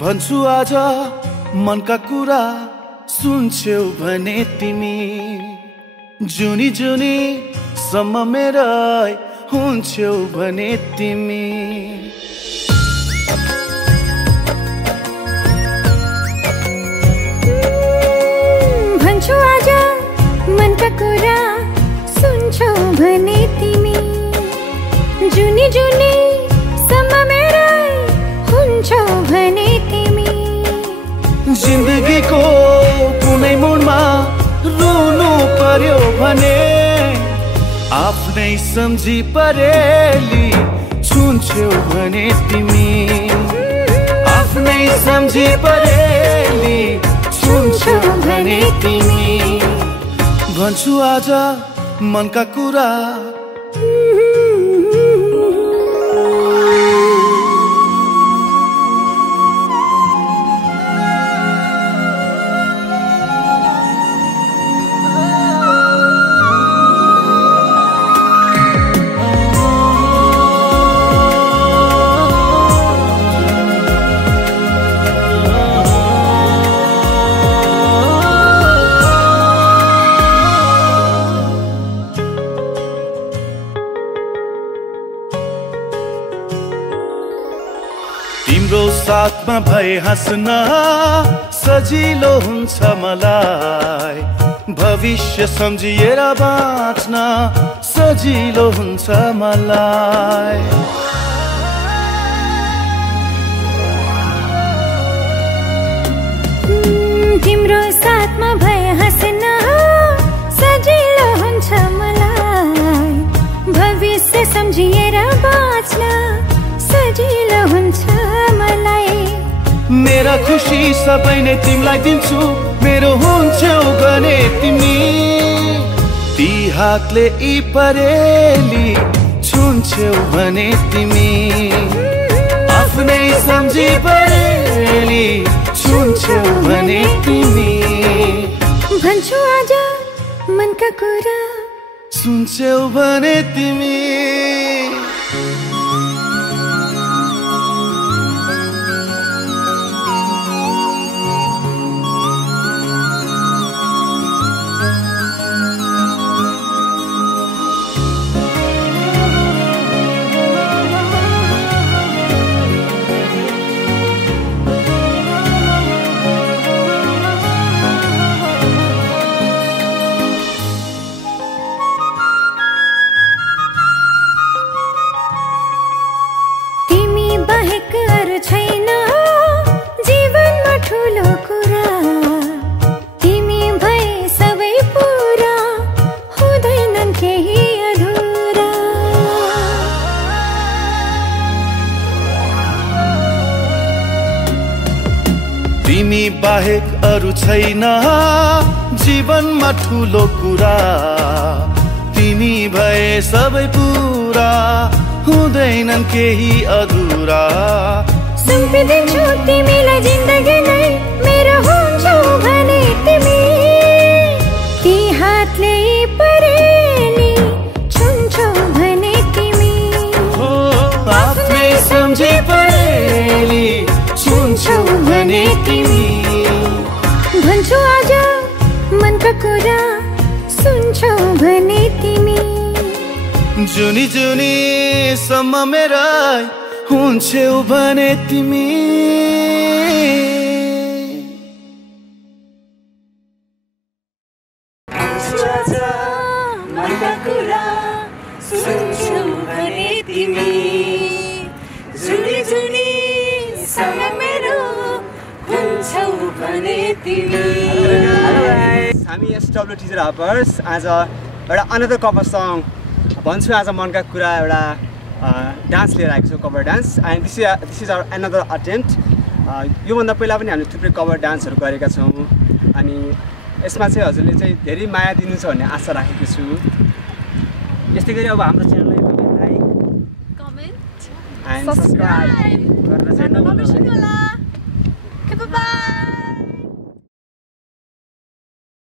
भन्छु आज मनका कुरा सुन्छौ भने तिमी जुनी जुनी सम्म मेरै हुन्छौ भने तिमी भन्छु आज मनका कुरा सुन्छौ भने तिमी जुनी जुनी सम्म मेरै हुन्छौ भने तिमी जिन्दगीको कुनै मोडमा रुनु पर्यो भने आफ्नै सम्झी परेली छुन्छौ भने तिमी आफ्नै सम्झी परेली छुन्छौ भने तिमी भन्छु आज मनका कुरा तिम्रो साथमा भए हाँस्न सजिलो हुन्छ मलाई भविष्य सम्झिएर बाँच्न सजिलो हुन्छ मलाई तिम्रो साथमा भए हाँस्न सजिलो हुन्छ मलाई भविष्य सम्झिएर बाँच्न सजिलो हुन्छ मलाई मेरा खुसी सबै नै तिमीलाई दिन्छु मेरो हुन्छौ भने तिमी ती हातले यी परेली छुन्छौ भने तिमी आफ्नै सम्झी परेली छुन्छौ भने तिमी भन्छु आज मनका कुरा सुन्छौ भने तिमी छैन जीवनमा ठुलो कुरा तिमी भए सबै पुरा हुँदैनन् केही अधुरा तिमी बाहेक अरू छैन जीवनमा ठुलो कुरा तिमी भए सबै पुरा हुँदैनन् केही अधुरा सुम्पिदिन्छु तिमीलाई जिन्दगी नै मेरो हुन्छौ भने तिमी ती हातले परेली छुन्छौ भने तिमी आफ्नै सम्झी परेली छुन्छौ भने तिमी भन्छु आज मनका कुरा सुन्छौ भने तिमी जुनी जुनी सम्म मेरा हुन्छौ भने तिमी मनका कुरा सुन्छौ भने तिमी जुनी जुनी सम्म मेरो हुन्छौ भने तिमी हामी एसडब्ल्यू टिचर हपर्स आज एउटा अनदर कभर सङ भन्छु आज मनका कुरा एउटा डान्स लिएर आएको छु cover dance and this is our another attempt योभन्दा पहिला पनि हामीले थुप्रै कभर डान्सहरू गरेका छौँ अनि यसमा चाहिँ हजुरले चाहिँ धेरै माया दिनुहुन्छ भन्ने आशा राखेको छु यस्तै गरी अब हाम्रो च्यानललाई लाइक कमेन्ट एन्ड सब्सक्राइब गरेर चाहिँ नभुल्नुहोला।